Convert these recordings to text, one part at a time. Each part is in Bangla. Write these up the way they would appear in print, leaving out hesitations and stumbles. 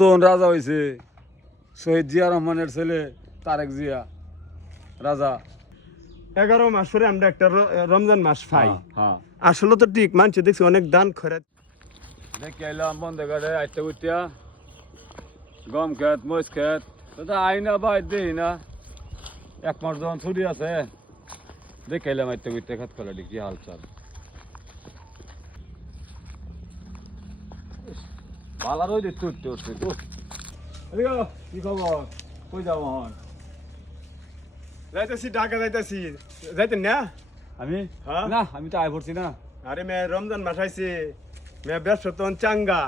নতুন রাজা হয়েছে শহীদ জিয়া রহমানের ছেলে তারেক জিয়া রাজা। 11 মাস পরে আমরা একটা রমজান মাস পাই। হ্যাঁ আসলে তো ঠিক মানছে দেখছি অনেক দান খরচ। দেখি এলাম বন্ধে ঘাটে আইতে উঠিয়া গম খেত মরিচ খেত তো আইনা বা দেই না 1 মাস যখন ছুটি আছে দেখে এলাম আইতে উঠতে খেত খোলা কি হাল চাল পালার ওই দিতে উঠতে উঠতে তো কি খবর কই যাবো হন যাইতেছি ঢাকা যাইতেছি যাইতেন না আমি হ্যাঁ? না আমি তো আয় পড়ছি না আরে মে রমজান মাস আইছে মে ব্যবসা তো চাঙ্গা।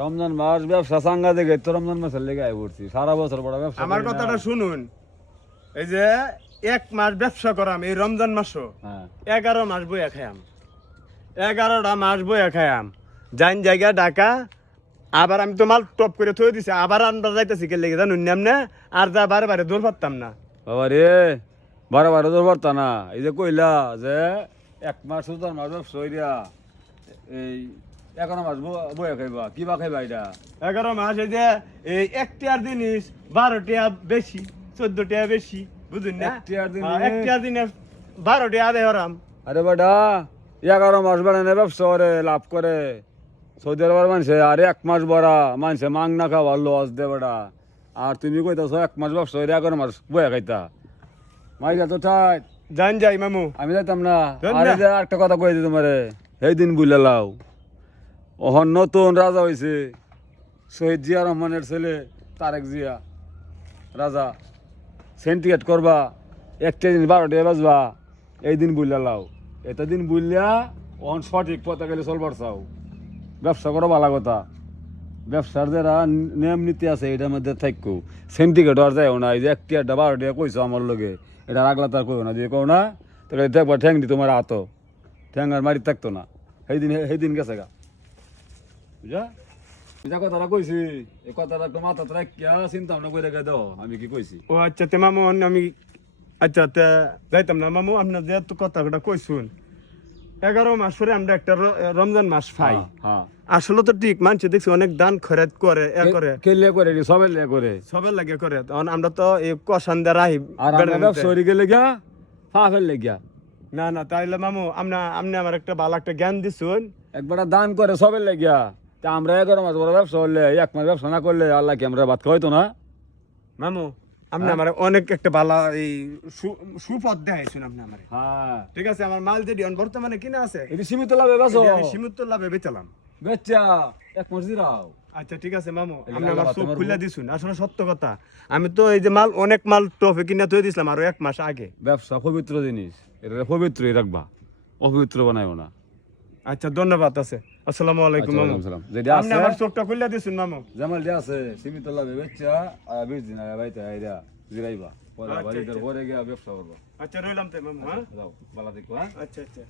রমজান মাস ব্যবসা চাঙ্গা দেখে তো রমজান মাসের লেগে আয় পড়ছি সারা বছর বড় ব্যবসা আমার করি না। কথাটা শুনুন, এই যে 1 মাস ব্যবসা করাম এই রমজান মাসও হ্যাঁ 11 মাস বইয়া খায়াম, 11টা মাস বইয়া খায়াম যাইন জায়গা ঢাকা। আবার আমি তো মাল টপ করে থয়ে দিছি, আবার আমরা যাইতেছি কে লেগে জানুন না আর যা বারে বারে দৌড় পারতাম না। বাবা রে বারে বারে তোর পারতা না এই যে কইলা যে 1 মাস 17 মাস ব্যবসা হইয়া এই 11 মাস বইয়া খাইবা কিবা খাইবা এটা 11 মাস এই যে এই 1 টাকার জিনিস 12 টাকা বেশি 14 টাকা বেশি বুঝুন না। 1 টাকার জিনিস? 1 টাকার জিনিস 12 টাকা আদায় হরাম। আরে বেটা 11 মাস বানানে ব্যবসা করে লাভ করে সৌদি আরবের মানুষে আর 1 মাস বড়া মানুষে মাং না খাওয়া লস দে বেটা। আর তুমি কইতাছ 1 মাস ব্যবসা হইয়া 11 মাস বইয়া খাইতা মাইরা তো ঠাই জান যাই মামু। আমি যাইতাম না। যান আর না। এই যে একটা কথা কই দিই তোমারে সেই দিন বুঝলে লাও ওহন নতুন রাজা হয়েছে শহীদ জিয়া রহমানের ছেলে তারেক জিয়া রাজা সেন্টিকেট করবা 1 দিন 12 টাকা বাজবা এই দিন বুঝলে লাও এটা দিন বুঝলিয়া ওহন সঠিক পথে গেলে চলবার চাও ব্যবসা করো ভালো কথা ব্যবসার যারা নিয়ম নীতি আছে এটার মধ্যে থাকো সেন্টিকেট আর যাইও না এই যে 1 টাকা 12 টাকা কইছো আমার লগে এটা রাগলা তার কইও না দিয়ে কও না তাহলে দেখবা ঠ্যাং দি তোমার হাত ঠ্যাং আর মারি থাকতো না সেই দিন গেছে গা বুঝা বুঝা কথাটা কইছি এই কথাটা একটু মাথা রাখিয়া চিন্তা ভাবনা করে রেখে দাও আমি কি কইছি ও আচ্ছা তে মামু আমি আচ্ছা তে যাইতাম না মামু, আপনার যে তো কথাটা কইছুন 11 মাস পরে আমরা একটা রমজান মাস পাই। হ্যাঁ আসলে তো ঠিক মানছে দেখছি অনেক দান খরচ করে করে কেলে করে সবাই লে করে সবের লাগে করে। তখন আমরা তো এই কষান দা রাহি আর আমরা ব্যবসা গেলে গিয়া ফাফের লেগিয়া না না তাইলে মামু আপনি আমার একটা ভালো একটা জ্ঞান দিছুন। একবার দান করে সবের লেগিয়া তা আমরা 11 মাস বড় ব্যবসা হলে 1 মাস ব্যবসা না করলে আল্লাহ কি আমরা ভাত খাওয়াইতো না মামু আপনি আমার অনেক একটা ভালো এই সুপথ দেখাইছেন আপনি আমার। হ্যাঁ ঠিক আছে, আমার মাল যেটি বর্তমানে কিনা আছে এটি সীমিত লাভে বেচো এটি আমি সীমিত লাভে বেচালাম। বেচা 1 মাস দিরাও আচ্ছা ঠিক আছে মামু, এই আপনি আল্লাহ আমার চোখ তোমার খুলে দিছুন। আসলে সত্য কথা, আমি তো এই যে মাল অনেক মাল টপে কিনা থয়ে দিছিলাম আরো 1 মাস আগে। ব্যবসা পবিত্র জিনিস এটা পবিত্রই রাখবা অপবিত্র বানাইও না আচ্ছা ধন্যবাদ আছে। আসসালামু আলাইকুম আচ্ছা, মামু। ওয়ালাইকুম সালাম। যেটা আপনি আছে আমার চোখটা খুলে দিছুন মামু। জামাল যে আছে সীমিত লাভে বেচা আর 20 দিন আগে বাইতে আইরা জিরাইবা পরে আচ্ছা, বাড়িতে আচ্ছা। পরে গিয়া ব্যবসা করবা আচ্ছা রইলাম তাই মামু। হ্যাঁ যাও ভালো থেকো হ্যাঁ আচ্ছা আচ্ছা।